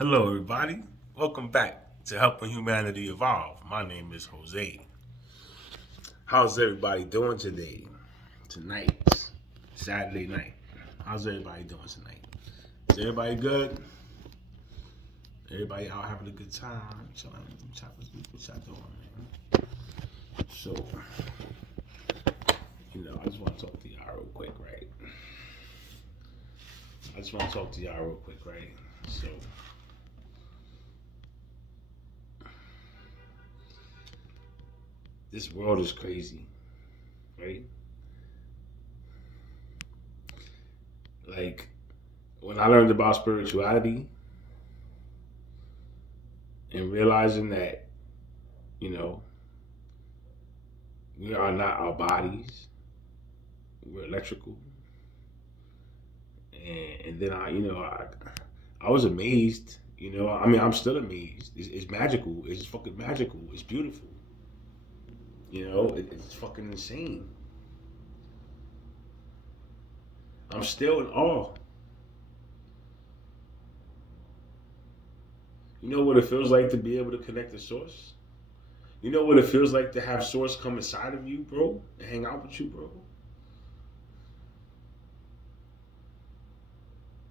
Hello, everybody. Welcome back to Helping Humanity Evolve. My name is Jose. How's everybody doing today? Tonight, Saturday night. How's everybody doing tonight? Is everybody good? Everybody out having a good time? Chilling? What y'all doing, man? So, I just want to talk to y'all real quick, right? So, this world is crazy, right? Like, when I learned about spirituality and realizing that, you know, we are not our bodies, we're electrical. And then I was amazed. I'm still amazed. It's magical. It's fucking magical. It's beautiful. It's fucking insane. I'm still in awe. You know what it feels like to be able to connect to source? You know what it feels like to have source come inside of you, bro, and hang out with you, bro?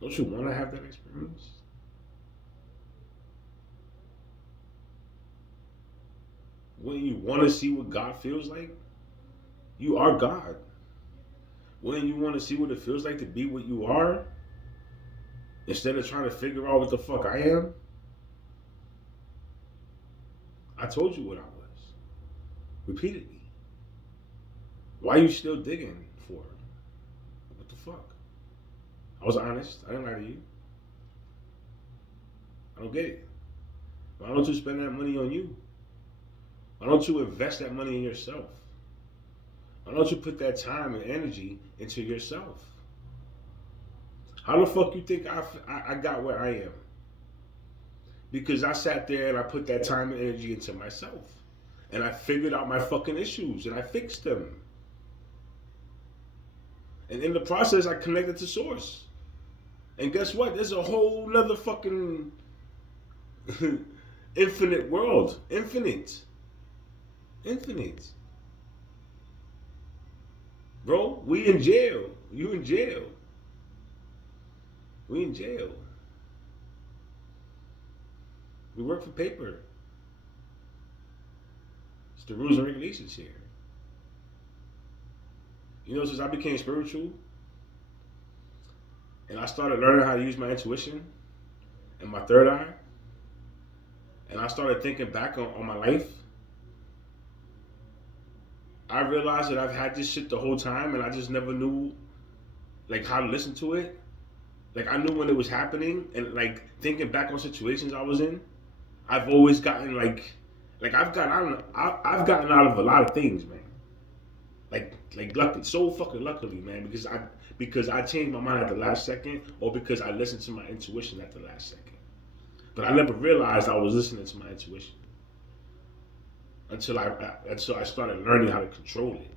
Don't you want to have that experience? When you want to see what God feels like, you are God. When you want to see what it feels like to be what you are, instead of trying to figure out what the fuck I am, I told you what I was. Repeatedly. Why are you still digging for it? What the fuck? I was honest. I didn't lie to you. I don't get it. Why don't you spend that money on you? Why don't you invest that money in yourself? Why don't you put that time and energy into yourself? How the fuck you think I got where I am? Because I sat there and I put that time and energy into myself. And I figured out my fucking issues and I fixed them. And in the process, I connected to source. And guess what? There's a whole nother fucking infinite world. Infinite. Infinite. Bro, we in jail. You in jail. We in jail. We work for paper. It's the rules and regulations here. Since I became spiritual and I started learning how to use my intuition and my third eye, and I started thinking back on my life, I realized that I've had this shit the whole time and I just never knew like how to listen to it. Like I knew when it was happening and like thinking back on situations I was in, I've always gotten like I've gotten out of a lot of things, man. Like lucky, so fucking luckily, man, because I changed my mind at the last second, or because I listened to my intuition at the last second. But I never realized I was listening to my intuition until I started learning how to control it.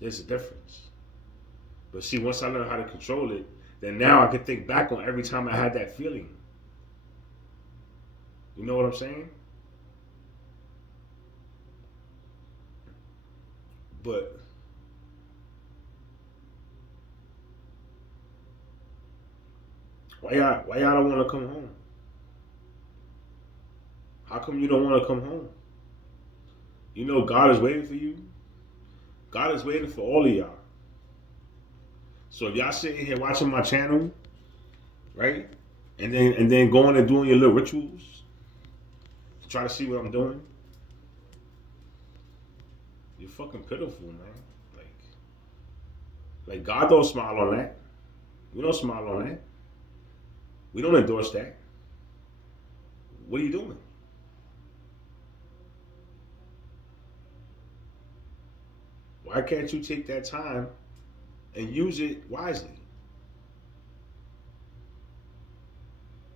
There's a difference. But see, once I learned how to control it, then now I can think back on every time I had that feeling. You know what I'm saying? But why y'all don't want to come home? How come you don't want to come home? God is waiting for you. God is waiting for all of y'all. So if y'all sitting here watching my channel, right, and then going and doing your little rituals to try to see what I'm doing, you're fucking pitiful, man. Like, like God don't smile on that. We don't smile on that. We don't endorse that. What are you doing? Why can't you take that time and use it wisely?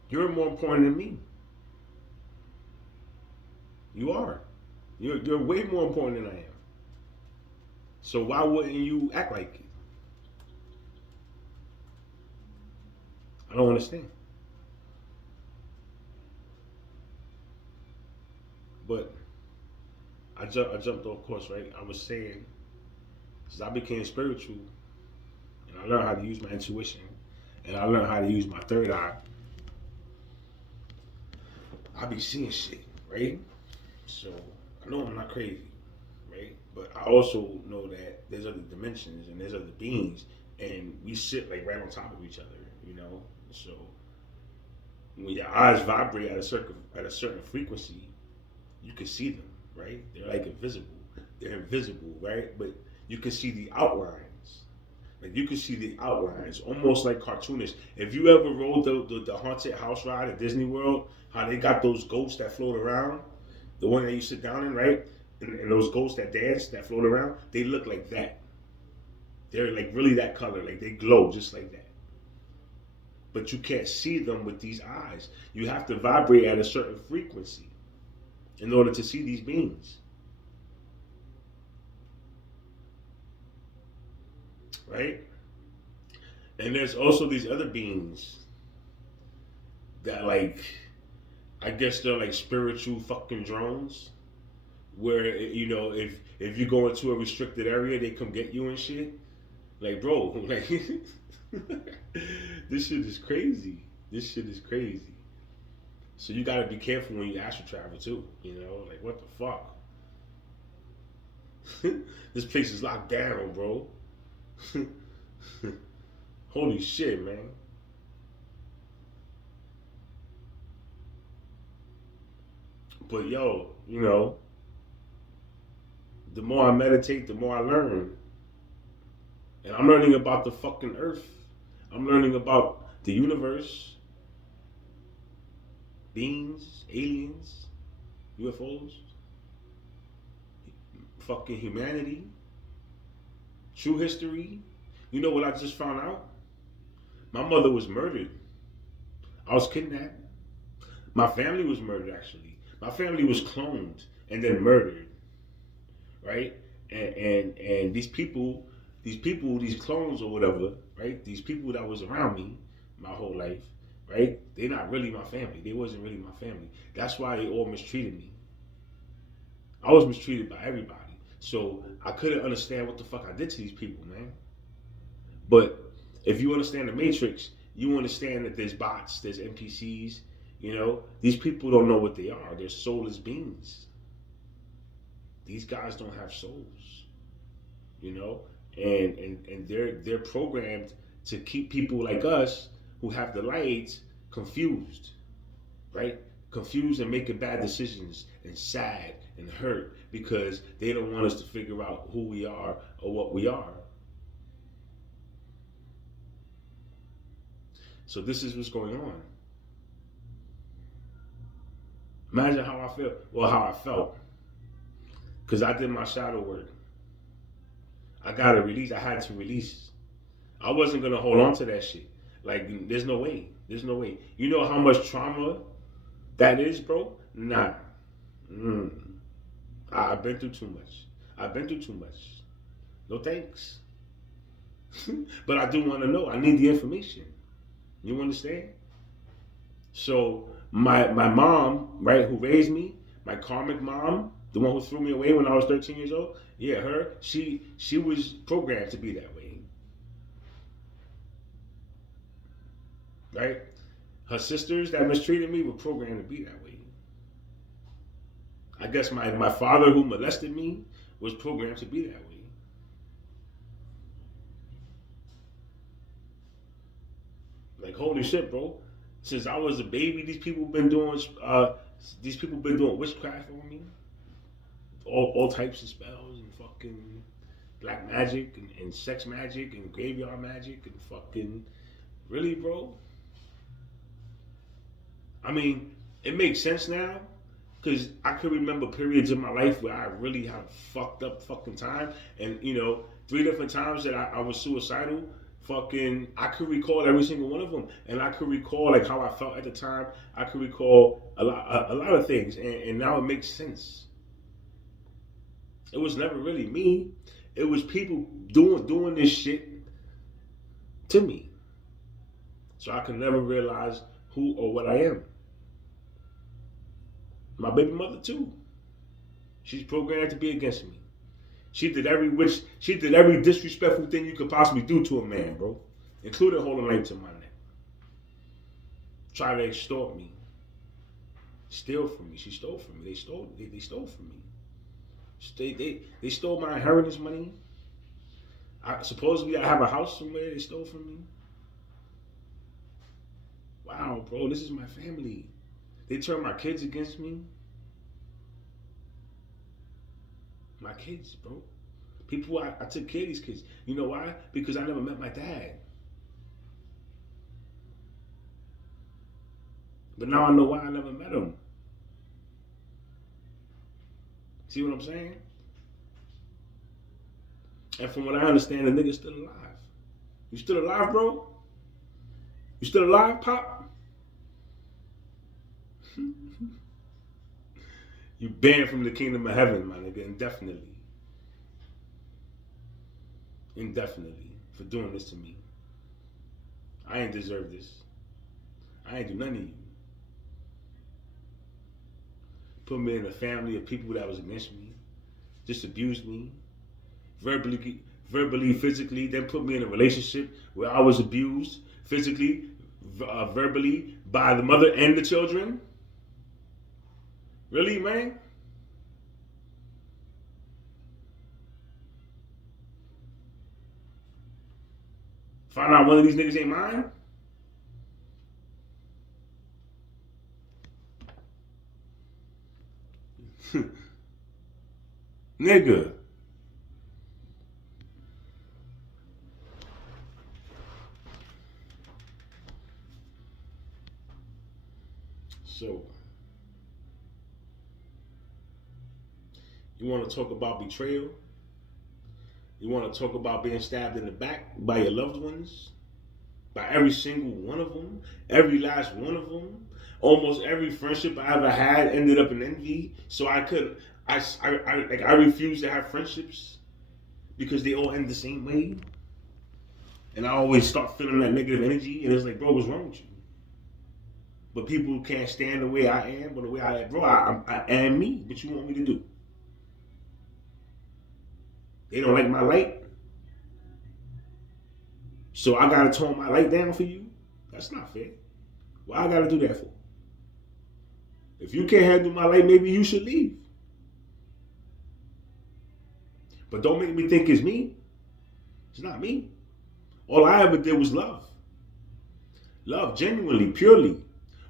You're more important than me. You are. You're way more important than I am. So why wouldn't you act like it? I don't understand. But I jumped off course, right? I was saying, since I became spiritual and I learned how to use my intuition and I learned how to use my third eye, I be seeing shit, right? So I know I'm not crazy, right? But I also know that there's other dimensions and there's other beings, and we sit like right on top of each other, you know. So when your eyes vibrate at a certain frequency, you can see them, right? They're like invisible. They're invisible, right? But you can see the outlines. Like you can see the outlines, almost like cartoonish. If you ever rode the haunted house ride at Disney World, how they got those ghosts that float around, the one that you sit down in, right? And those ghosts that dance, that float around, they look like that. They're like really that color, like they glow just like that. But you can't see them with these eyes. You have to vibrate at a certain frequency in order to see these beings, right? And there's also these other beings that like, I guess they're like spiritual fucking drones, where if you go into a restricted area, they come get you and shit. Like, bro, like this shit is crazy. This shit is crazy. So you gotta be careful when you astral travel too. You know, like what the fuck? This place is locked down, bro. Holy shit, man. But yo, the more I meditate, the more I learn. And I'm learning about the fucking earth. I'm learning about the universe, beings, aliens, UFOs, fucking humanity, true history. You know what I just found out? My mother was murdered. I was kidnapped. My family was murdered, actually. My family was cloned and then murdered, right? And these clones or whatever, right? These people that was around me my whole life, right? They're not really my family. They wasn't really my family. That's why they all mistreated me. I was mistreated by everybody. So I couldn't understand what the fuck I did to these people, man. But if you understand the Matrix, you understand that there's bots, there's NPCs. These people don't know what they are. They're soulless beings. These guys don't have souls. You know, and they're programmed to keep people like us who have the lights confused, right? Confused and making bad decisions and sad and hurt because they don't want us to figure out who we are or what we are. So this is what's going on. Imagine how I feel. Well, how I felt. Because I did my shadow work. I got to release. I had to release. I wasn't going to hold on to that shit. Like, there's no way. There's no way. You know how much trauma that is, bro? Nah. Mm. I've been through too much. I've been through too much. No thanks. But I do want to know. I need the information. You understand? So my mom, right, who raised me, my karmic mom, the one who threw me away when I was 13 years old, yeah, her, she was programmed to be that way, right? Her sisters that mistreated me were programmed to be that way. I guess my father who molested me was programmed to be that way. Like holy shit, bro. Since I was a baby, these people been doing witchcraft on me, all types of spells and fucking black magic and sex magic and graveyard magic and fucking really, bro. I mean, it makes sense now because I can remember periods in my life where I really had a fucked up fucking time, and 3 different times that I was suicidal. Fucking, I could recall every single one of them, and I could recall like how I felt at the time. I could recall a lot of things, and now it makes sense. It was never really me. It was people doing this shit to me. So I can never realize who or what I am. My baby mother too. She's programmed to be against me. She did every disrespectful thing you could possibly do to a man, bro. Including holding a knife to my neck. Try to extort me. Steal from me. She stole from me. They stole from me. They stole my inheritance money. Supposedly I have a house somewhere they stole from me. Wow, bro, this is my family. They turned my kids against me. My kids, bro. I took care of these kids. You know why? Because I never met my dad. But now I know why I never met him. See what I'm saying? And from what I understand, the nigga's still alive. You still alive, bro? You still alive, Pop? You banned from the kingdom of heaven, my nigga, indefinitely. Indefinitely. For doing this to me. I ain't deserve this. I ain't do none of you. Put me in a family of people that was against me. Just abused me. Verbally, physically. Then put me in a relationship where I was abused. Physically, verbally, by the mother and the children. Really, man? Find out one of these niggas ain't mine? Nigga. So, you want to talk about betrayal? You want to talk about being stabbed in the back by your loved ones? By every single one of them? Every last one of them? Almost every friendship I ever had ended up in envy. So I refuse to have friendships because they all end the same way. And I always start feeling that negative energy. And it's like, bro, what's wrong with you? But people can't stand the way I am or the way I am. Bro, I am me. What you want me to do? They don't like my light. So I gotta tone my light down for you? That's not fair. Why I gotta do that for? If you can't handle my light, maybe you should leave. But don't make me think it's me. It's not me. All I ever did was love. Love, genuinely, purely.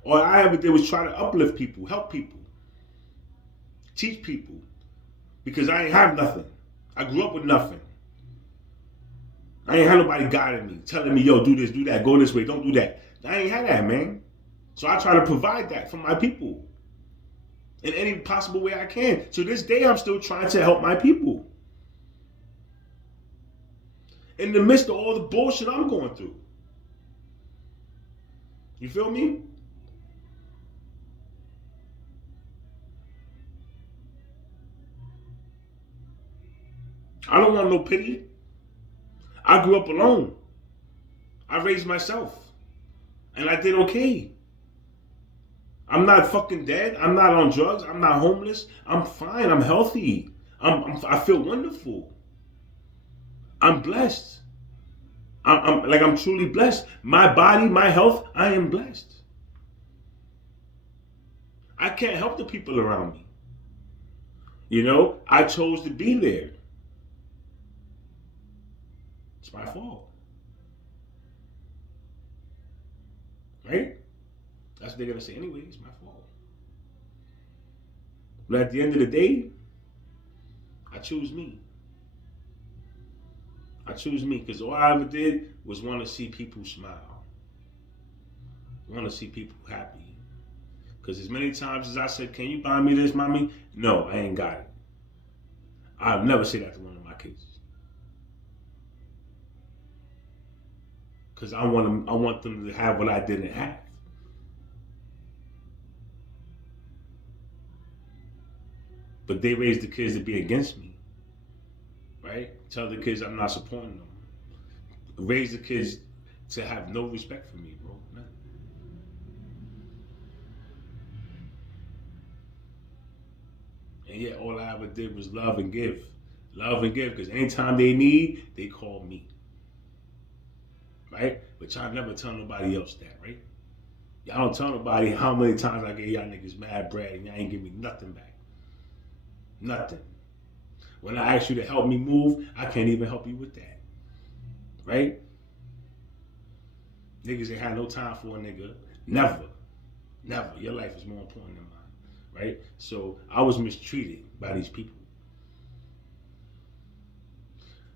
All I ever did was try to uplift people, help people, teach people. Because I ain't have nothing. I grew up with nothing. I ain't had nobody guiding me, telling me, yo, do this, do that, go this way, don't do that. I ain't had that, man. So I try to provide that for my people in any possible way I can. To this day, I'm still trying to help my people. In the midst of all the bullshit I'm going through. You feel me? I don't want no pity. I grew up alone. I raised myself. And I did okay. I'm not fucking dead. I'm not on drugs. I'm not homeless. I'm fine. I'm healthy. I feel wonderful. I'm blessed. I'm truly blessed. My body, my health, I am blessed. I can't help the people around me. You know, I chose to be there. It's my fault. Right? That's what they're going to say anyway. It's my fault. But at the end of the day, I choose me. I choose me because all I ever did was want to see people smile. Want to see people happy. Because as many times as I said, can you buy me this, mommy? No, I ain't got it. I'll never say that to one of my kids. Because I want them to have what I didn't have. But they raised the kids to be against me. Right? Tell the kids I'm not supporting them. Raise the kids to have no respect for me, bro. None. And yet all I ever did was love and give. Love and give, because anytime they need, they call me. Right? But y'all never tell nobody else that, right? Y'all don't tell nobody how many times I gave y'all niggas mad bread and y'all ain't give me nothing back. Nothing. When I ask you to help me move, I can't even help you with that. Right? Niggas ain't had no time for a nigga. Never. Never. Your life is more important than mine. Right? So I was mistreated by these people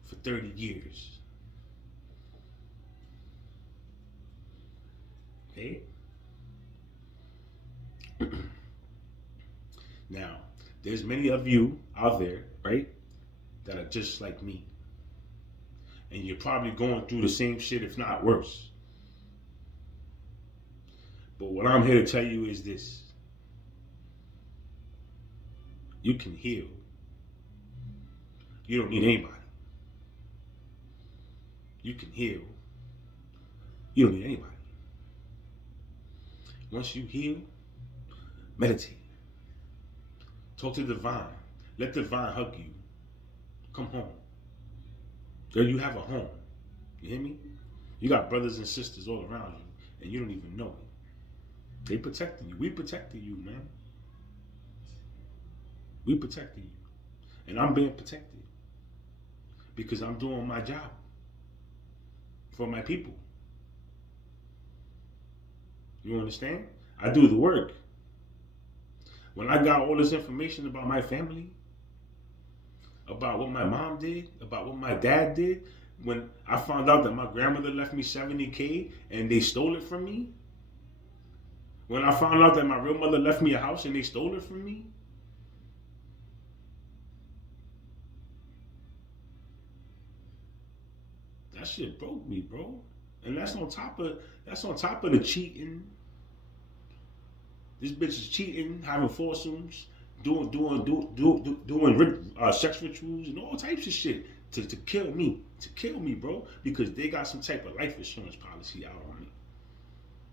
for 30 years. Okay? Now, there's many of you out there, right, that are just like me. And you're probably going through the same shit, if not worse. But what I'm here to tell you is this. You can heal. You don't need anybody. You can heal. You don't need anybody. Once you heal, meditate. Talk to the divine. Let the divine hug you. Come home. Girl, you have a home. You hear me? You got brothers and sisters all around you, and you don't even know it. They protecting you. We protecting you, man. We protecting you. And I'm being protected because I'm doing my job for my people. You understand? I do the work. When I got all this information about my family, about what my mom did, about what my dad did, when I found out that my grandmother left me $70K and they stole it from me, when I found out that my real mother left me a house and they stole it from me, that shit broke me, bro. And that's on top of the cheating. This bitch is cheating, having foursomes, doing sex rituals and all types of shit to kill me, bro, because they got some type of life insurance policy out on me.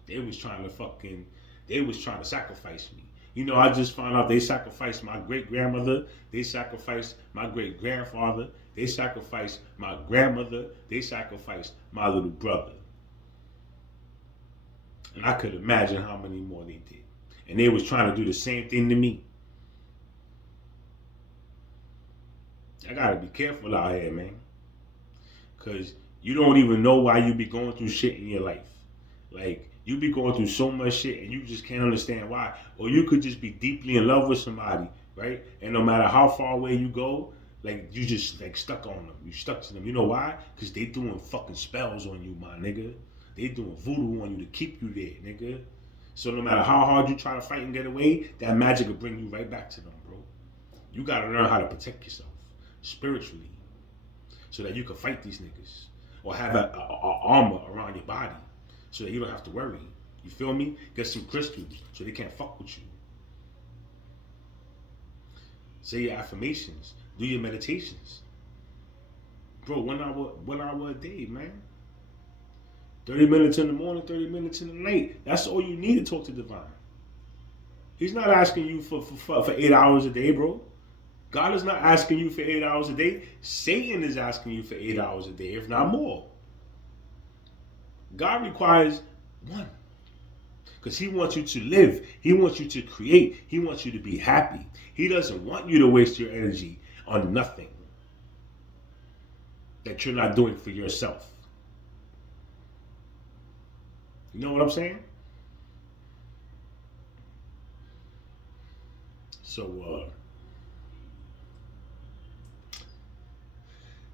They was trying to sacrifice me. You know, I just found out they sacrificed my great grandmother, they sacrificed my great grandfather, they sacrificed my grandmother, they sacrificed my little brother. And I could imagine how many more they did. And they was trying to do the same thing to me. I gotta be careful out here, man. Cause you don't even know why you be going through shit in your life. Like, you be going through so much shit and you just can't understand why. Or you could just be deeply in love with somebody, right? And no matter how far away you go, like, you just like stuck on them. You stuck to them. You know why? Cause they doing fucking spells on you, my nigga. They doing voodoo on you to keep you there, nigga. So no matter how hard you try to fight and get away, that magic will bring you right back to them, bro. You gotta learn how to protect yourself spiritually so that you can fight these niggas or have a armor around your body so that you don't have to worry. You feel me? Get some crystals so they can't fuck with you. Say your affirmations. Do your meditations. Bro, 1 hour a day, man. 30 minutes in the morning, 30 minutes in the night. That's all you need to talk to divine. He's not asking you for 8 hours a day, bro. God is not asking you for 8 hours a day. Satan is asking you for 8 hours a day, if not more. God requires 1. Because he wants you to live. He wants you to create. He wants you to be happy. He doesn't want you to waste your energy on nothing that you're not doing for yourself. You know what I'm saying? So,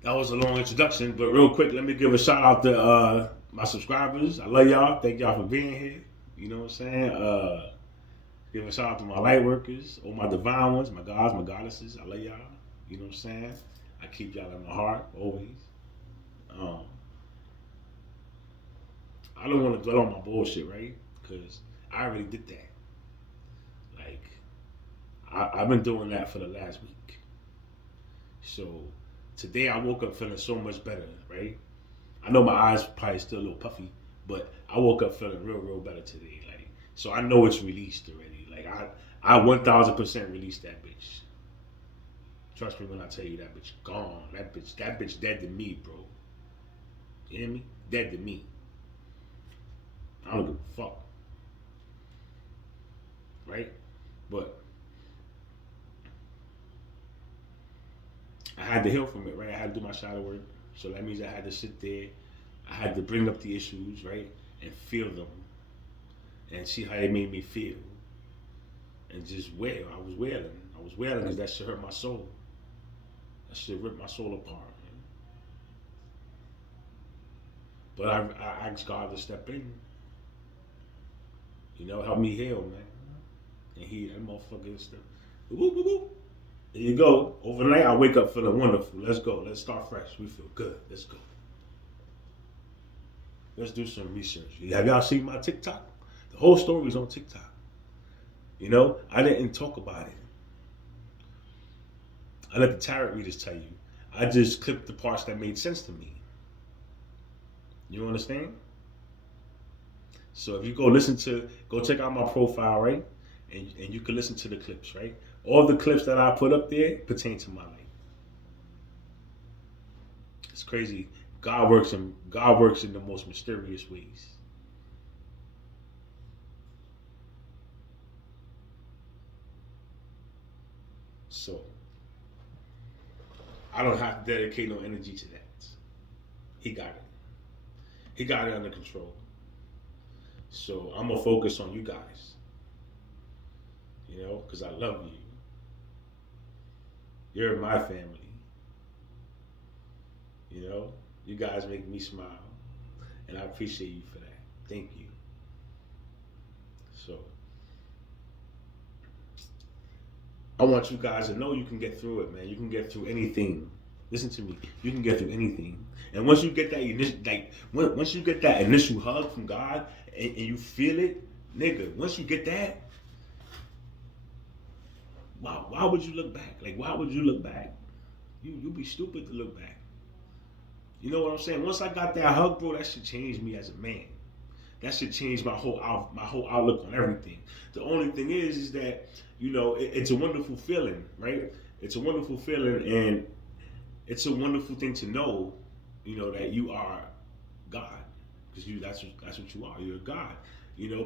that was a long introduction, but real quick, let me give a shout out to my subscribers. I love y'all. Thank y'all for being here. You know what I'm saying? Give a shout out to my light workers, all my divine ones, my gods, my goddesses. I love y'all. You know what I'm saying? I keep y'all in my heart always. I don't want to dwell on my bullshit, right? Because I already did that. Like, I've been doing that for the last week. So today I woke up feeling so much better, right? I know my eyes probably still a little puffy, but I woke up feeling real better today. Like, so I know it's released already. Like I 1000% released that bitch. Trust me when I tell you that bitch gone. That bitch dead to me, bro. You hear me? Dead to me. I don't give a fuck. Right? But I had to heal from it, right? I had to do my shadow work. So that means I had to sit there. I had to bring up the issues, right? And feel them. And see how they made me feel. And just wail. I was wailing. I was wailing because that shit hurt my soul. That shit ripped my soul apart, man. But I asked God to step in. You know, help me heal, man. And that motherfucker stuff. Woo, woo, woo. There you go. Overnight, I wake up feeling wonderful. Let's go. Let's start fresh. We feel good. Let's go. Let's do some research. Have y'all seen my TikTok? The whole story is on TikTok. You know, I didn't talk about it. I let the tarot readers tell you. I just clipped the parts that made sense to me. You understand? So if you go check out my profile, right? And you can listen to the clips, right? All the clips that I put up there pertain to my life. It's crazy. God works in the most mysterious ways. So I don't have to dedicate no energy to that. He got it. He got it under control. So I'm gonna focus on you guys. You know, because I love you. You're my family. You know, you guys make me smile. And I appreciate you for that. Thank you. So, I want you guys to know you can get through it, man. You can get through anything. Listen to me. You can get through anything. And once you get that once you get that initial hug from God and you feel it, nigga, once you get that, why would you look back? Like, why would you look back? You'd be stupid to look back. You know what I'm saying? Once I got that hug, bro, that should change me as a man. That should change my whole outlook on everything. The only thing is that, you know, it's a wonderful feeling, right? It's a wonderful feeling, and it's a wonderful thing to know, you know, that you are God, because that's what you are. You're God. You know,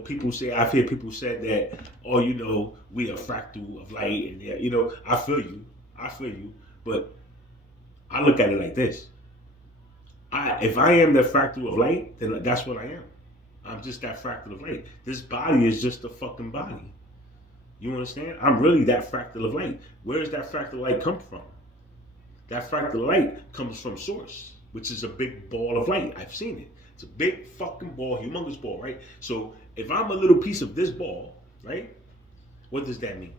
I've heard people said that, oh, you know, we are fractal of light, and you know, I feel you, but I look at it like this. If I am the fractal of light, then that's what I am. I'm just that fractal of light. This body is just a fucking body. You understand? I'm really that fractal of light. Where does that fractal light come from? That fractal light comes from source, which is a big ball of light. I've seen it. It's a big fucking ball, humongous ball, right? So if I'm a little piece of this ball, right? What does that mean?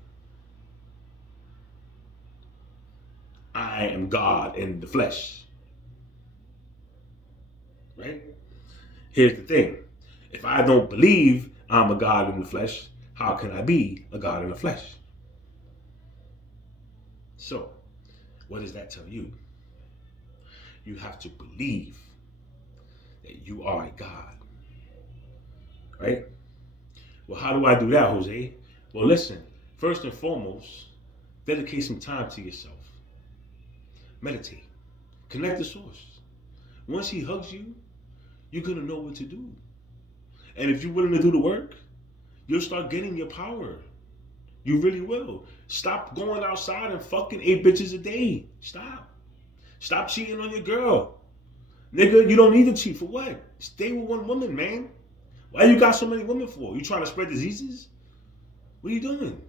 I am God in the flesh. Right? Here's the thing. If I don't believe I'm a God in the flesh, how can I be a God in the flesh? So, what does that tell you? You have to believe that you are a God. Right? Well, how do I do that, Jose? Well, listen. First and foremost, dedicate some time to yourself. Meditate. Connect to source. Once he hugs you, you're going to know what to do. And if you're willing to do the work, you'll start getting your power. You really will. Stop going outside and fucking 8 bitches a day. Stop. Stop cheating on your girl. Nigga, you don't need to cheat. For what? Stay with one woman, man. Why you got so many women for? You trying to spread diseases? What are you doing?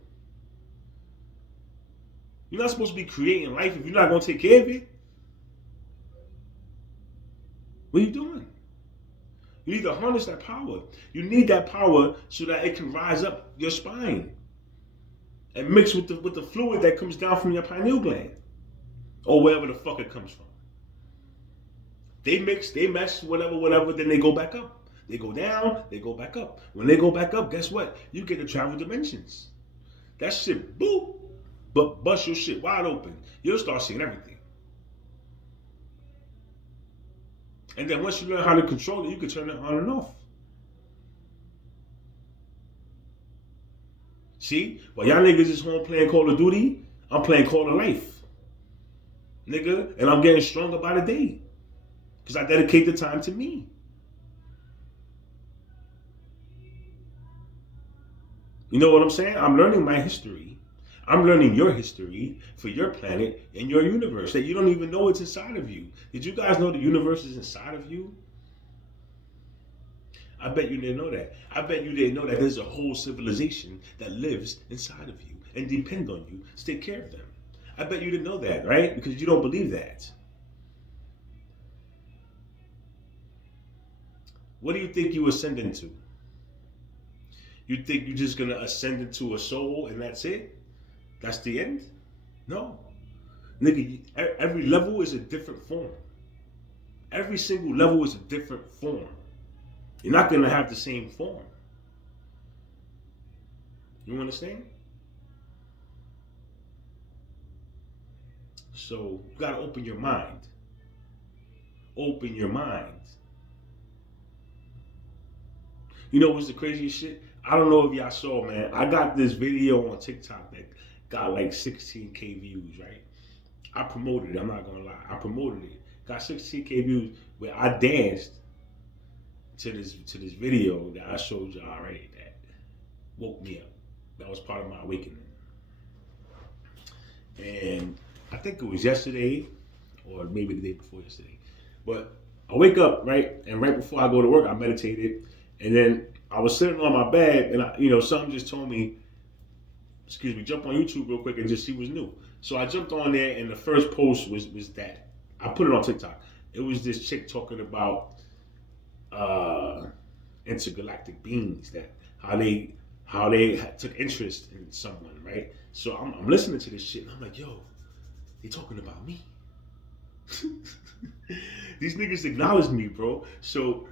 You're not supposed to be creating life if you're not going to take care of it. What are you doing? You need to harness that power. You need that power so that it can rise up your spine and mix with the fluid that comes down from your pineal gland or wherever the fuck it comes from. They mesh, whatever, then they go back up. They go down, they go back up. When they go back up, guess what? You get to travel dimensions. That shit, boop, but bust your shit wide open. You'll start seeing everything. And then once you learn how to control it, you can turn it on and off. See? While y'all niggas is home playing Call of Duty, I'm playing Call of Life. Nigga, and I'm getting stronger by the day. Because I dedicate the time to me. You know what I'm saying? I'm learning my history. I'm learning your history for your planet and your universe that you don't even know it's inside of you. Did you guys know the universe is inside of you? I bet you didn't know that. I bet you didn't know that there's a whole civilization that lives inside of you and depend on you to take care of them. I bet you didn't know that, right? Because you don't believe that. What do you think you ascend into? You think you're just gonna ascend into a soul and that's it? That's the end? No. Nigga, every level is a different form. Every single level is a different form. You're not gonna have the same form. You understand? So you gotta open your mind. Open your mind. You know what's the craziest shit? I don't know if y'all saw, man. I got this video on TikTok that got like 16K views, right? I promoted it, I'm not gonna lie. I promoted it. Got 16K views where I danced to this video that I showed y'all already that woke me up. That was part of my awakening. And I think it was yesterday or maybe the day before yesterday. But I wake up, right? And right before I go to work, I meditated. And then I was sitting on my bed and something just told me, jump on YouTube real quick and just see what's new. So I jumped on there and the first post was that. I put it on TikTok. It was this chick talking about intergalactic beings, that how they took interest in someone, right? So I'm listening to this shit and I'm like, yo, they talking about me. These niggas acknowledged me, bro. So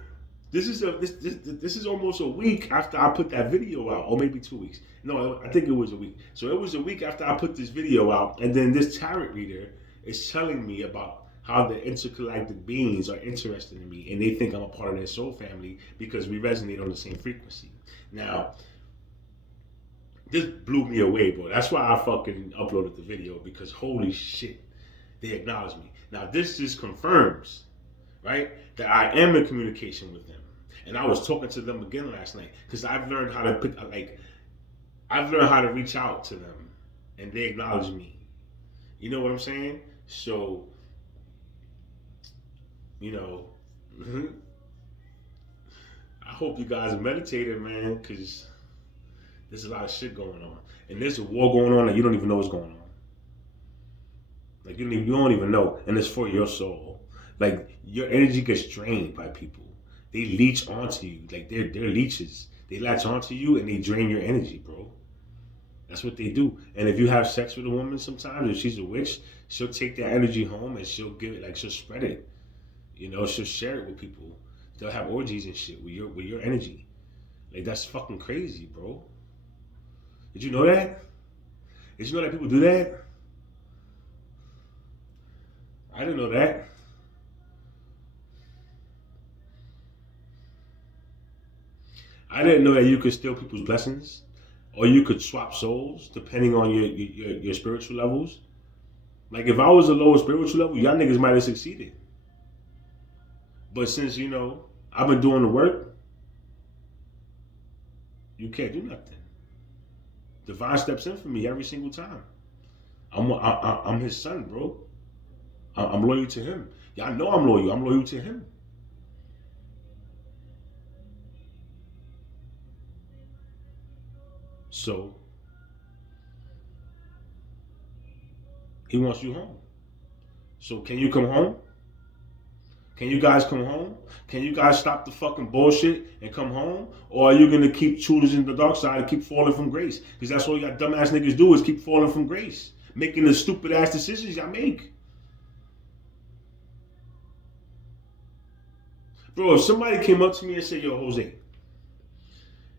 this is almost a week after I put that video out, or maybe 2 weeks. No, I think it was a week. So it was a week after I put this video out, and then this tarot reader is telling me about how the intergalactic beings are interested in me, and they think I'm a part of their soul family because we resonate on the same frequency. Now, this blew me away, bro. That's why I fucking uploaded the video, because holy shit, they acknowledge me. Now, this just confirms, right, that I am in communication with them. And I was talking to them again last night because I've learned how to reach out to them, and they acknowledge me. You know what I'm saying? So, I hope you guys meditated, man, because there's a lot of shit going on, and there's a war going on that you don't even know what's going on. Like you don't even know, and it's for your soul. Like your energy gets drained by people. They leech onto you, like they're leeches. They latch onto you and they drain your energy, bro. That's what they do. And if you have sex with a woman, sometimes if she's a witch, she'll take that energy home and she'll give it, like she'll spread it. She'll share it with people. They'll have orgies and shit with your energy. Like that's fucking crazy, bro. Did you know that? Did you know that people do that? I didn't know that. I didn't know that you could steal people's blessings, or you could swap souls depending on your spiritual levels. Like if I was a lower spiritual level, y'all niggas might have succeeded. But since I've been doing the work, you can't do nothing. Divine steps in for me every single time. I'm his son, bro. I'm loyal to him. Y'all know I'm loyal. I'm loyal to him. So, he wants you home. So, can you come home? Can you guys come home? Can you guys stop the fucking bullshit and come home? Or are you going to keep choosing the dark side and keep falling from grace? Because that's all y'all dumbass niggas do is keep falling from grace. Making the stupid ass decisions y'all make. Bro, if somebody came up to me and said, yo, Jose,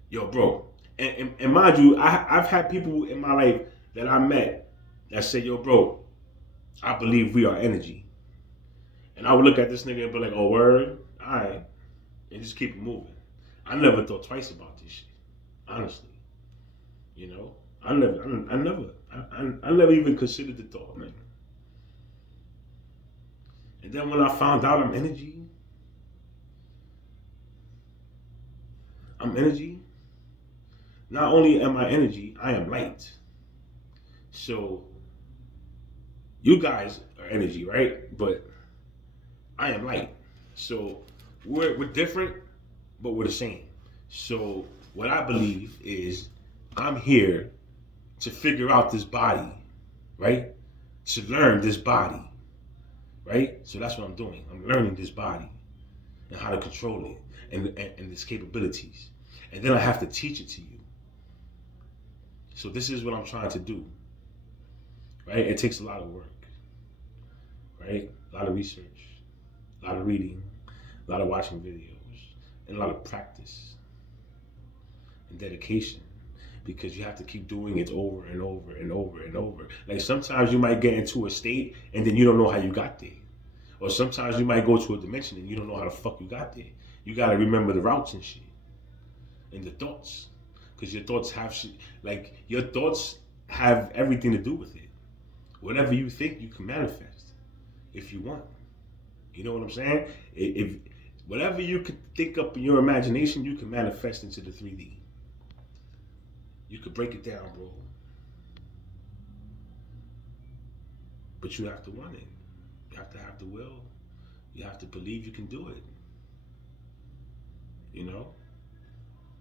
yo, bro, and mind you, I've had people in my life that I met that said, yo, bro, I believe we are energy. And I would look at this nigga and be like, oh, word? All right. And just keep it moving. I never thought twice about this shit, honestly. You know? I never even considered the thought, man. And then when I found out I'm energy, not only am I energy, I am light. So you guys are energy, right? But I am light. So we're different, but we're the same. So what I believe is I'm here to figure out this body, right? To learn this body, right? So that's what I'm doing. I'm learning this body and how to control it and its capabilities. And then I have to teach it to you. So this is what I'm trying to do, right? It takes a lot of work, right? A lot of research, a lot of reading, a lot of watching videos, and a lot of practice and dedication, because you have to keep doing it over and over and over and over. Like sometimes you might get into a state and then you don't know how you got there. Or sometimes you might go to a dimension and you don't know how the fuck you got there. You gotta remember the routes and shit. And the thoughts. Because your thoughts have shit, like your thoughts have everything to do with it. Whatever you think, you can manifest if you want. You know what I'm saying? If whatever you could think up in your imagination, you can manifest into the 3D. You could break it down, bro. But you have to want it. You have to have the will. You have to believe you can do it. You know?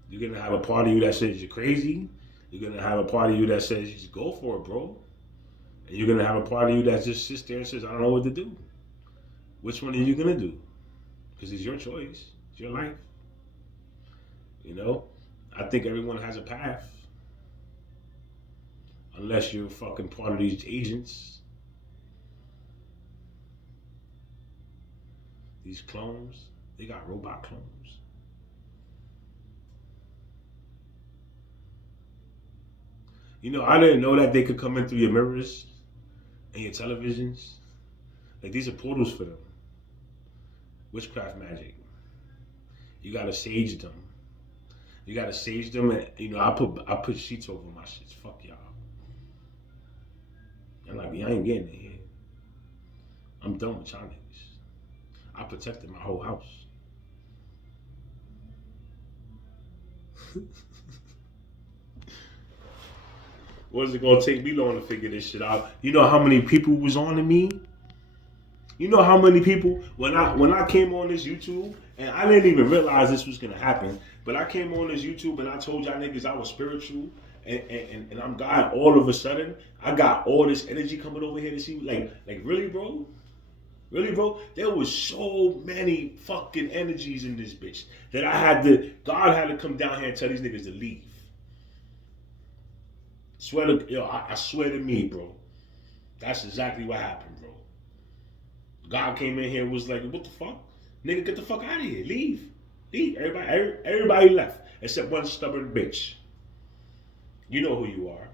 You're going to have a part of you that says you're crazy. You're going to have a part of you that says you just go for it, bro. And you're going to have a part of you that just sits there and says, I don't know what to do. Which one are you going to do? Because it's your choice. It's your life. You know? I think everyone has a path. Unless you're fucking part of these agents. These clones. They got robot clones. You know, I didn't know that they could come in through your mirrors and your televisions. Like, these are portals for them. Witchcraft magic. You gotta sage them. You gotta sage them, and you know, I put sheets over my shit. Fuck y'all. I'm like, I ain't getting in here. I'm done with y'all niggas. I protected my whole house. What is it gonna take me long to figure this shit out? You know how many people was on to me? You know how many people when I came on this YouTube, and I didn't even realize this was gonna happen, but I came on this YouTube and I told y'all niggas I was spiritual and I'm God. All of a sudden, I got all this energy coming over here to see me. Like really, bro? Really, bro? There was so many fucking energies in this bitch that God had to come down here and tell these niggas to leave. I swear to me, bro. That's exactly what happened, bro. God came in here and was like, what the fuck? Nigga, get the fuck out of here. Leave. Leave. Everybody left. Except one stubborn bitch. You know who you are.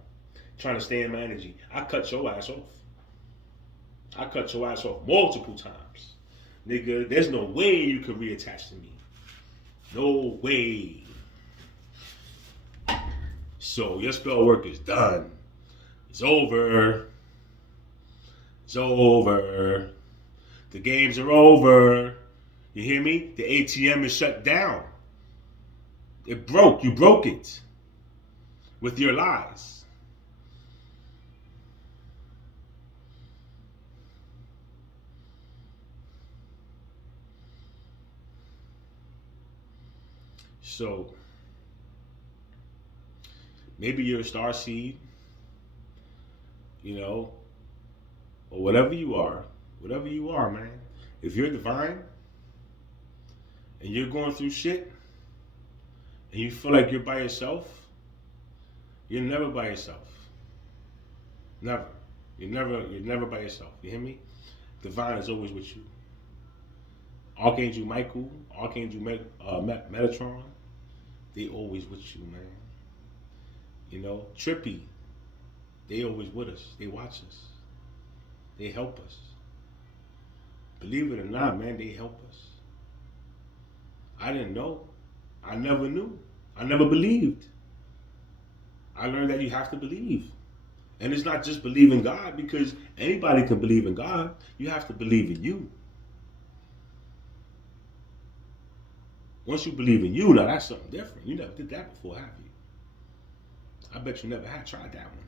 Trying to stay in my energy. I cut your ass off. I cut your ass off multiple times. Nigga, there's no way you could reattach to me. No way. So your spell work is done. It's over. It's over. The games are over. You hear me? The ATM is shut down. It broke. You broke it. With your lies. So, maybe you're a star seed, you know, or whatever you are, man. If you're divine and you're going through shit and you feel like you're by yourself, you're never by yourself. Never. You're never by yourself. You hear me? Divine is always with you. Archangel Michael, Archangel Metatron, they always with you, man. You know, Trippy, they always with us. They watch us. They help us. Believe it or not, man, they help us. I didn't know. I never knew. I never believed. I learned that you have to believe. And it's not just believe in God, because anybody can believe in God. You have to believe in you. Once you believe in you, now that's something different. You never did that before, have you? I bet you never had tried that one.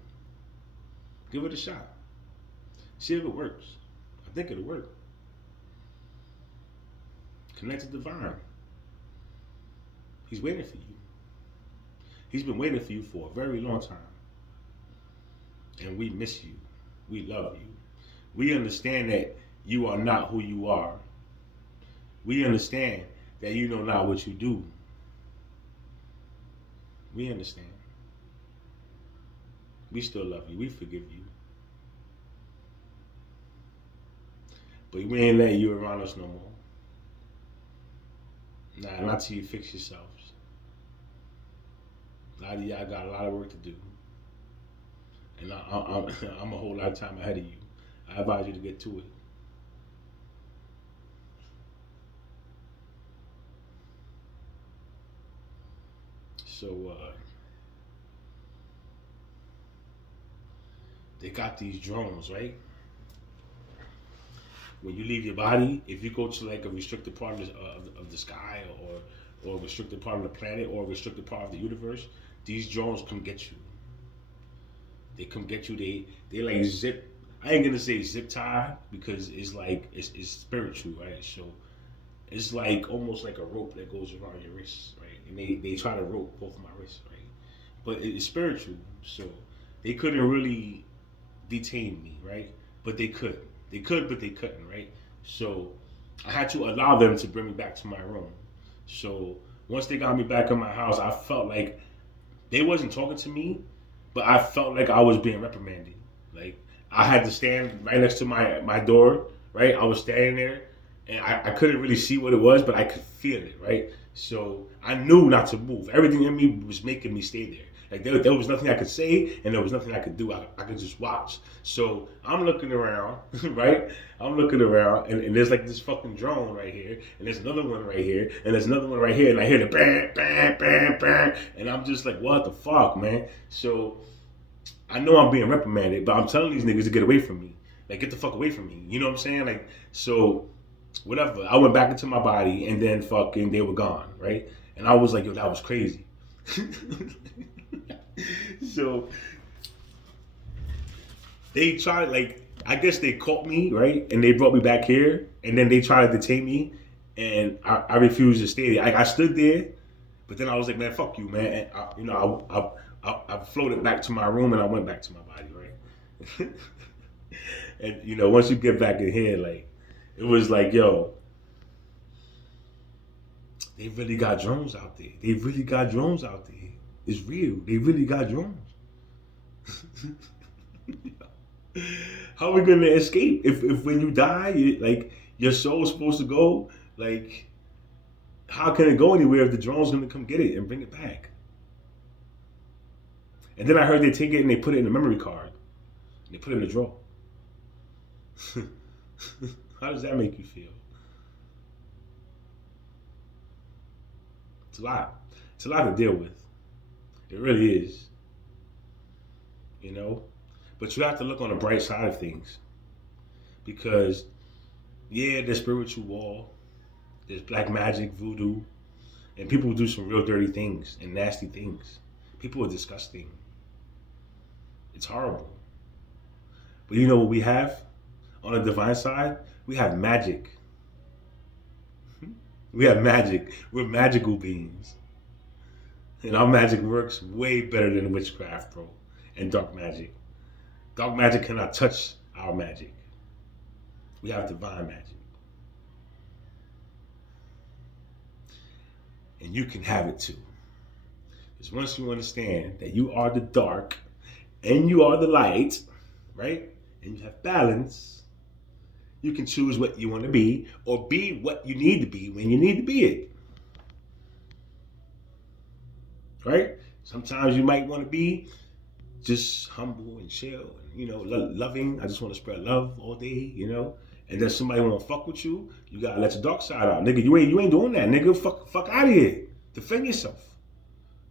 Give it a shot. See if it works. I think it'll work. Connect to divine. He's waiting for you. He's been waiting for you for a very long time. And we miss you. We love you. We understand that you are not who you are. We understand that you know not what you do. We understand. We still love you. We forgive you. But we ain't letting you around us no more. Nah, not till you fix yourselves. A lot of y'all got a lot of work to do. And I'm a whole lot of time ahead of you. I advise you to get to it. So, they got these drones, right? When you leave your body, if you go to like a restricted part of the sky, or a restricted part of the planet, or a restricted part of the universe, these drones come get you. They come get you. They like zip. I ain't gonna say zip tie, because it's like it's spiritual, right? So it's like almost like a rope that goes around your wrists, right? And they try to rope both of my wrists, right? But it's spiritual, so they couldn't really detain me, right? But they could. They could, but they couldn't, right? So I had to allow them to bring me back to my room. So once they got me back in my house, I felt like they wasn't talking to me, but I felt like I was being reprimanded. Like I had to stand right next to my door, right? I was standing there, and I couldn't really see what it was, but I could feel it, right? So I knew not to move. Everything in me was making me stay there. Like there was nothing I could say, and there was nothing I could do. I could just watch. So I'm looking around, right? I'm looking around, and there's like this fucking drone right here, and there's another one right here, and there's another one right here, and I hear the bang, bang, bang, bang, and I'm just like, what the fuck, man? So I know I'm being reprimanded, but I'm telling these niggas to get away from me. Like, get the fuck away from me. You know what I'm saying? Like, so whatever. I went back into my body, and then fucking they were gone, right? And I was like, yo, that was crazy. So they tried, like, I guess they caught me, right? And they brought me back here, and then they tried to detain me, and I refused to stay there. I stood there, but then I was like, man, fuck you, man. And I floated back to my room, and I went back to my body, right? And once you get back in here, like, it was like, yo, they really got drones out there. They really got drones out there. It's real. They really got drones. How are we gonna escape if when you die, like your soul's supposed to go? Like, how can it go anywhere if the drone's gonna come get it and bring it back? And then I heard they take it and they put it in a memory card. And they put it in a drawer. How does that make you feel? It's a lot. It's a lot to deal with. It really is. But you have to look on the bright side of things. Because, yeah, there's spiritual wall. There's black magic, voodoo. And people do some real dirty things and nasty things. People are disgusting. It's horrible. But you know what we have on the divine side? We have magic. We have magic. We're magical beings. And our magic works way better than witchcraft, bro, and dark magic. Dark magic cannot touch our magic. We have divine magic. And you can have it too. Because once you understand that you are the dark and you are the light, right? And you have balance, you can choose what you want to be or be what you need to be when you need to be it. Right? Sometimes you might want to be just humble and chill and, loving. I just want to spread love all day, And then somebody wanna fuck with you, you gotta let your dark side out. Nigga, you ain't doing that, nigga. Fuck out of here. Defend yourself.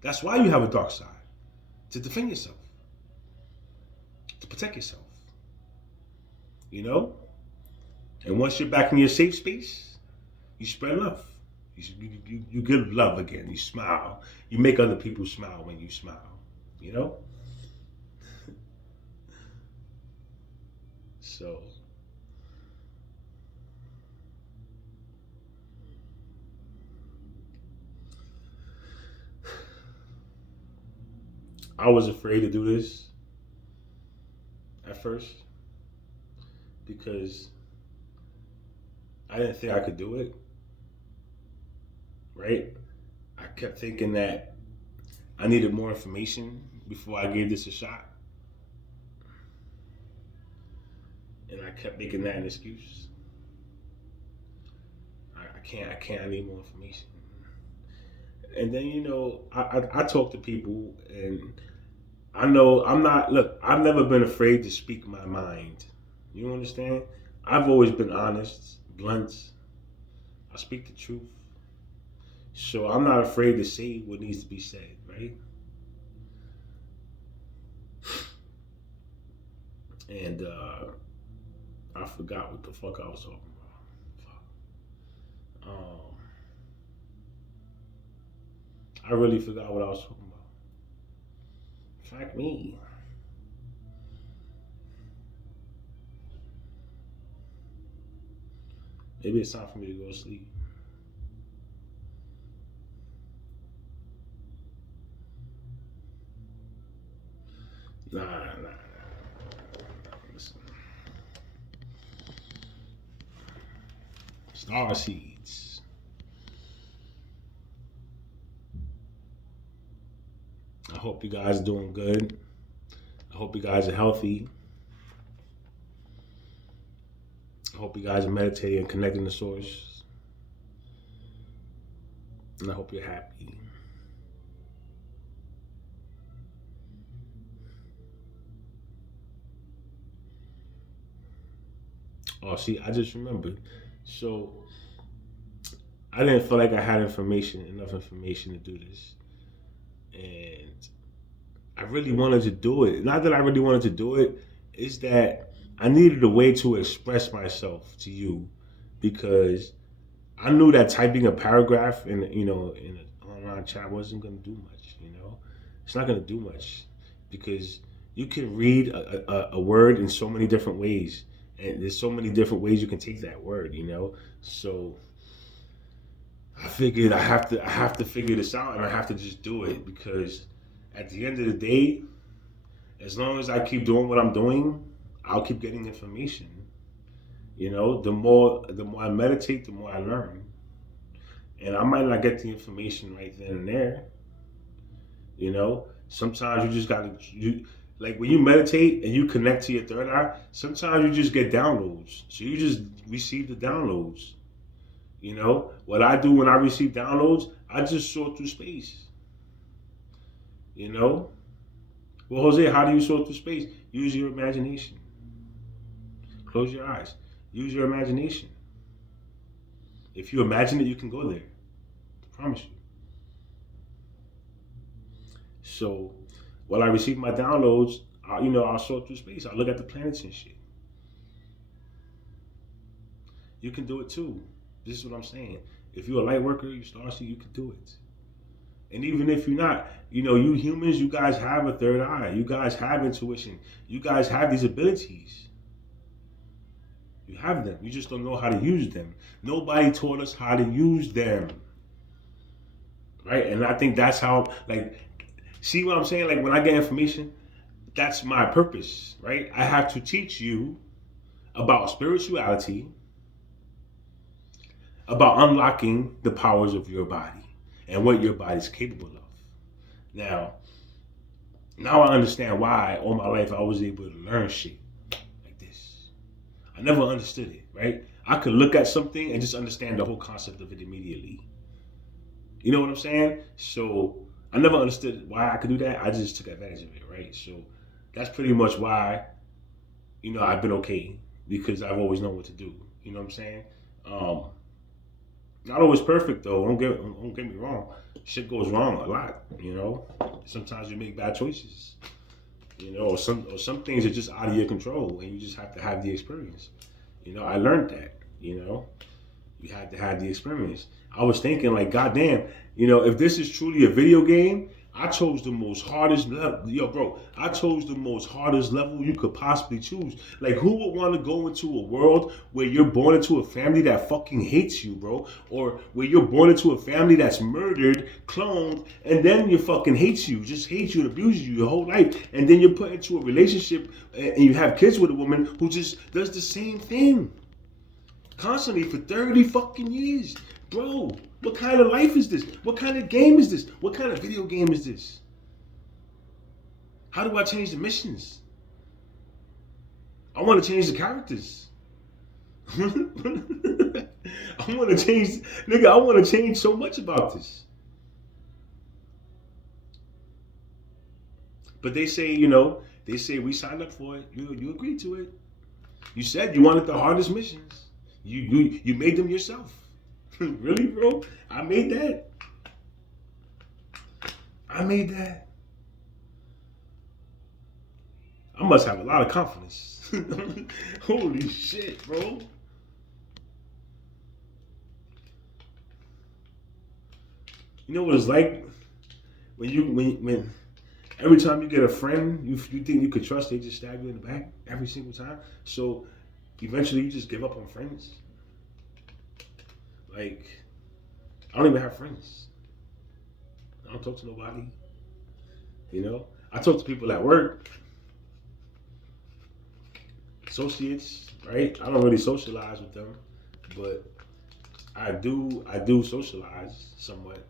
That's why you have a dark side. To defend yourself. To protect yourself. You know? And once you're back in your safe space, you spread love. You give love again. You smile. You make other people smile when you smile. You know? So I was afraid to do this at first because I didn't think I could do it, right? I kept thinking that I needed more information before I gave this a shot. And I kept making that an excuse. I can't, I need more information. And then, I talk to people and I know look, I've never been afraid to speak my mind. You understand? I've always been honest, blunt. I speak the truth. So I'm not afraid to say what needs to be said, right? And I forgot what the fuck I was talking about. I really forgot what I was talking about. Fuck me. Maybe it's time for me to go to sleep. Nah. Listen. Star seeds. I hope you guys are doing good. I hope you guys are healthy. I hope you guys are meditating and connecting to source. And I hope you're happy. Oh, see, I just remembered. So, I didn't feel like I had enough information to do this. And I really wanted to do it. Not that I really wanted to do it, it's that I needed a way to express myself to you because I knew that typing a paragraph in in an online chat wasn't gonna do much. It's not gonna do much because you can read a word in so many different ways. And there's so many different ways you can take that word. So I figured I have to figure this out and I have to just do it because at the end of the day, as long as I keep doing what I'm doing, I'll keep getting information. The more I meditate, the more I learn. And I might not get the information right then and there. Sometimes you just gotta like when you meditate and you connect to your third eye, sometimes you just get downloads. So you just receive the downloads. What I do when I receive downloads, I just sort through space. Well, Jose, how do you sort through space? Use your imagination. Close your eyes. Use your imagination. If you imagine it, you can go there. I promise you. So, while I receive my downloads, I'll sort through space. I'll look at the planets and shit. You can do it too. This is what I'm saying. If you're a light worker, you starseed, you can do it. And even if you're not, you humans, you guys have a third eye. You guys have intuition. You guys have these abilities. You have them. You just don't know how to use them. Nobody taught us how to use them. Right? And I think that's how, see what I'm saying? Like when I get information, that's my purpose, right? I have to teach you about spirituality, about unlocking the powers of your body and what your body's capable of. Now I understand why all my life I was able to learn shit like this. I never understood it, right? I could look at something and just understand the whole concept of it immediately. You know what I'm saying? So I never understood why I could do that. I just took advantage of it, right? So that's pretty much why, I've been okay because I've always known what to do. You know what I'm saying? Um, Not always perfect though. Don't get me wrong. Shit goes wrong a lot. You know, sometimes you make bad choices. You know, or some things are just out of your control, and you just have to have the experience. You know, I learned that. You know, you had to have the experience. I was thinking like, goddamn, if this is truly a video game, I chose the most hardest level. Yo, bro, I chose the most hardest level you could possibly choose. Like, who would want to go into a world where you're born into a family that fucking hates you, bro? Or where you're born into a family that's murdered, cloned, and then you fucking hates you, just hates you and abuses you your whole life. And then you're put into a relationship and you have kids with a woman who just does the same thing constantly for 30 fucking years. Bro, what kind of life is this? What kind of game is this? What kind of video game is this? How do I change the missions? I want to change the characters. I want to change, nigga, I want to change so much about this. But they say we signed up for it. You agreed to it. You said you wanted the hardest missions. You made them yourself. Really, bro? I made that. I made that. I must have a lot of confidence. Holy shit, bro. You know what it's like when every time you get a friend you think you could trust, they just stab you in the back every single time. So eventually you just give up on friends. Like, I don't even have friends. I don't talk to nobody. I talk to people at work, associates, right? I don't really socialize with them, but I do socialize somewhat.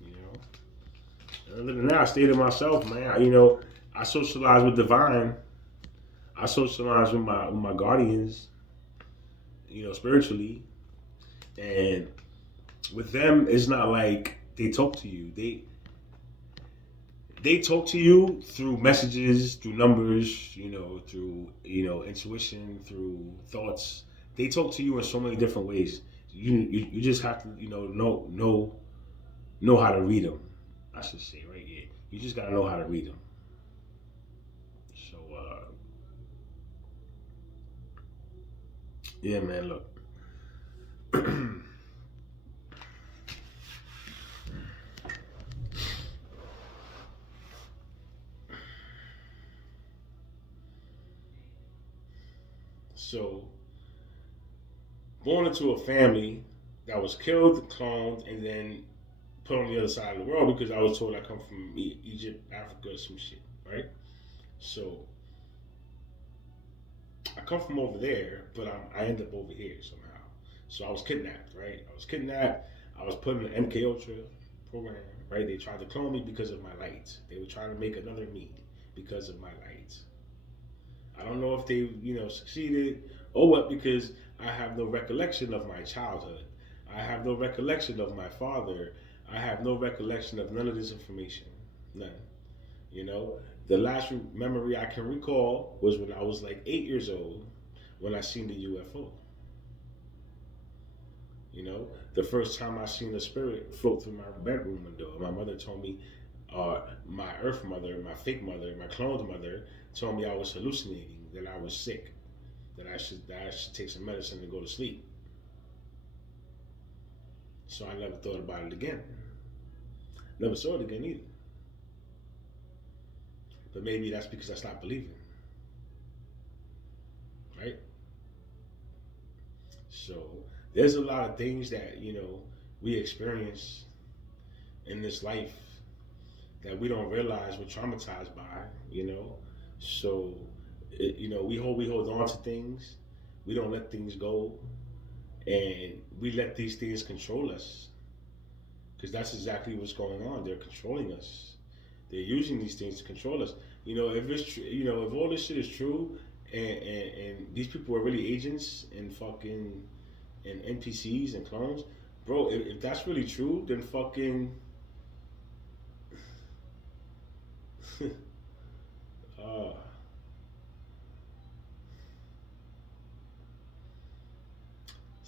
You know, other than that, I stay to myself, man. I socialize with Divine. I socialize with my guardians. Spiritually, and with them, it's not like they talk to you. They talk to you through messages, through numbers, through intuition, through thoughts. They talk to you in so many different ways. You just have to know how to read them. I should say, right? Yeah, you just gotta know how to read them. So yeah, man. Look. So, born into a family that was killed, cloned, and then put on the other side of the world because I was told I come from Egypt, Africa, some shit, right? So I come from over there, but I end up over here somehow. So I was kidnapped, right? I was kidnapped. I was put in the MK Ultra program, right? They tried to clone me because of my lights. They were trying to make another me because of my lights. I don't know if they, succeeded or what, because I have no recollection of my childhood. I have no recollection of my father. I have no recollection of none of this information. None. You know, the last memory I can recall was when I was like 8 years old when I seen the UFO. The first time I seen a spirit float through my bedroom window. My mother told me, my Earth mother, my fake mother, my cloned mother told me I was hallucinating, that I was sick, that I should take some medicine to go to sleep. So I never thought about it again. Never saw it again either. But maybe that's because I stopped believing, right? So there's a lot of things that we experience in this life that we don't realize we're traumatized by. So we hold on to things. We don't let things go, and we let these things control us because that's exactly what's going on. They're controlling us. They're using these things to control us. If it's true, if all this shit is true, and these people are really agents and fucking and NPCs and clones, bro. If that's really true, then fucking. uh,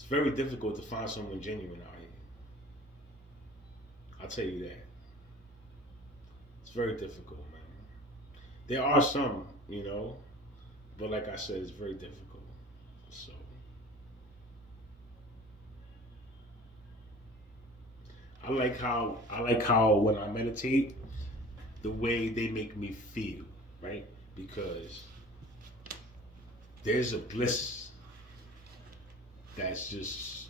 very difficult to find someone genuine out here. I'll tell you that. It's very difficult, man. There are some, but like I said, it's very difficult. So I like how when I meditate, the way they make me feel, right? Because there's a bliss that's just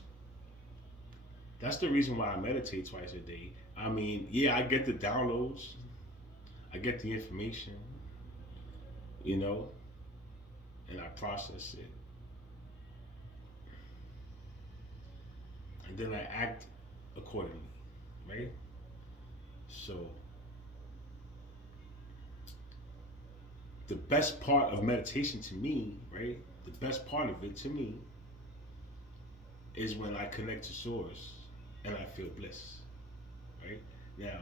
that's the reason why I meditate twice a day. I mean, yeah, I get the downloads, I get the information, you know, and I process it, and then I act accordingly, right? So the best part of meditation to me, right? The best part of it to me is when I connect to source and I feel bliss, right? Now,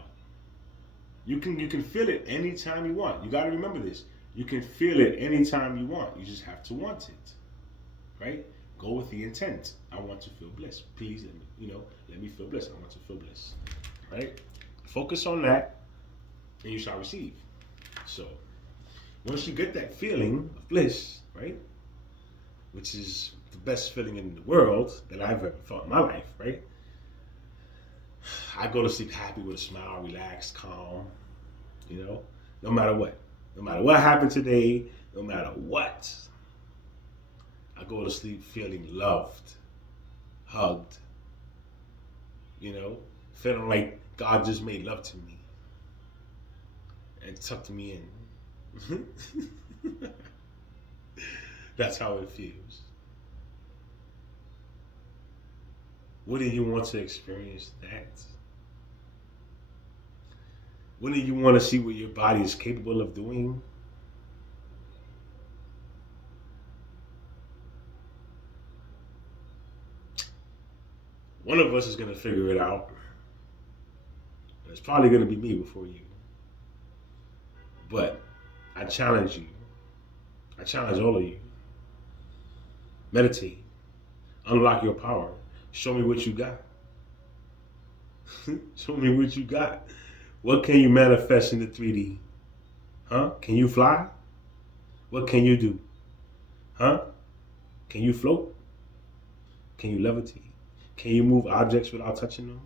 you can feel it anytime you want. You got to remember this. You can feel it anytime you want. You just have to want it, right? Go with the intent. I want to feel bliss. Please let me feel bliss. I want to feel bliss, right? Focus on that, and you shall receive. So once you get that feeling of bliss, right, which is the best feeling in the world that I've ever felt in my life, right? I go to sleep happy with a smile, relaxed, calm, no matter what. No matter what happened today, no matter what, I go to sleep feeling loved, hugged, feeling like God just made love to me and tucked me in. That's how it feels. Wouldn't you want to experience that? Wouldn't you want to see what your body is capable of doing? One of us is going to figure it out. And it's probably going to be me before you. But I challenge you. I challenge all of you. Meditate. Unlock your power. Show me what you got. Show me what you got. What can you manifest in the 3D? Huh? Can you fly? What can you do? Huh? Can you float? Can you levitate? Can you move objects without touching them?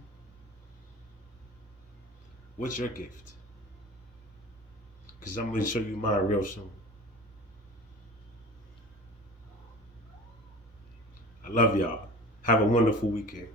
What's your gift? Because I'm going to show you mine real soon. I love y'all. Have a wonderful weekend.